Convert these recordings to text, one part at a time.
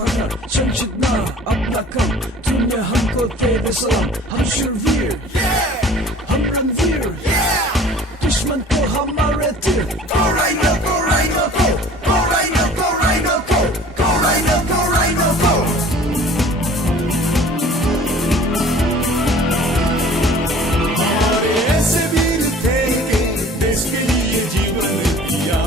partner, संचितना अपना कम, दुनिया हमको तेरे सलाम, हम शूरवीर, हम रणवीर, दुश्मन को हमारे तीर, go Rhino, go Rhino, go, go Rhino, go Rhino, go, go Rhino, go Rhino, go. हमारे ऐसे वीर थे कि देश के लिए जीवन दिया,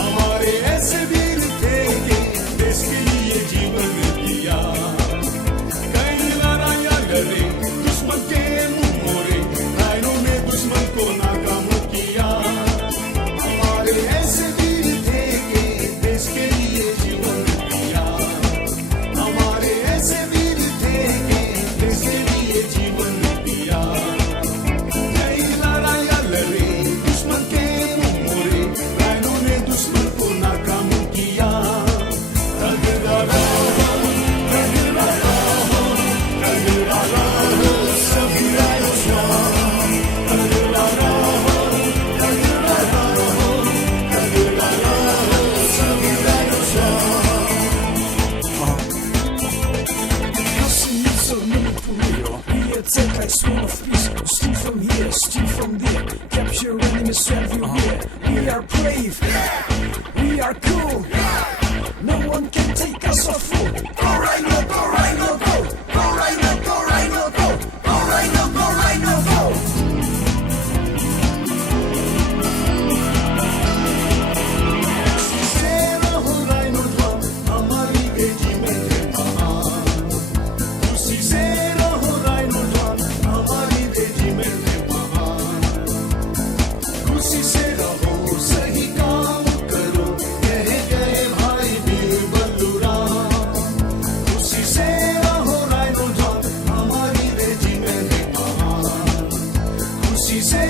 हमारे ऐसे वीर थे कि देश के लिए जीवन दिया, कई लड़ाइयाँ लड़े दुश्मन के मुंह मोड़े, राइनों ने दुश्मन को नाकाम किया, हमारे ऐसे वीर थे कि देश के लिए जीवन दिया, हमारे ऐसे वीर थे कि देश के लिए जीवन दिया, कई लड़ाइयाँ लड़े दुश्मन के मुंह मोड़े, राइनों ने दुश्मन को नाकाम किया, तगड़ा रहो, तगड़ा रहो, तगड़ा रहो, सभी राइनो स्वाम, तगड़ा रहो, तगड़ा रहो, तगड़ा रहो, सभी राइनो स्वाम. Hassan is a manipulator. We attack like swarm of beasts. Steal from here, steal from there. Capture enemies everywhere. We are brave. We are cool. No one can take us off fool. Go Rhino, go Rhino, go. Go Rhino, go Rhino, go. Go Rhino, go Rhino, go. से रहो Rhino ध्वम, हमारी regiment है महान. खुशी से रहो Rhino ध्वम, हमारी regiment है महान. खुशी से रहो, सही काम करो, कहे गए भाई वीर बलराम. खुशी से रहो Rhino ध्वम, हमारी regiment है महान. खुशी से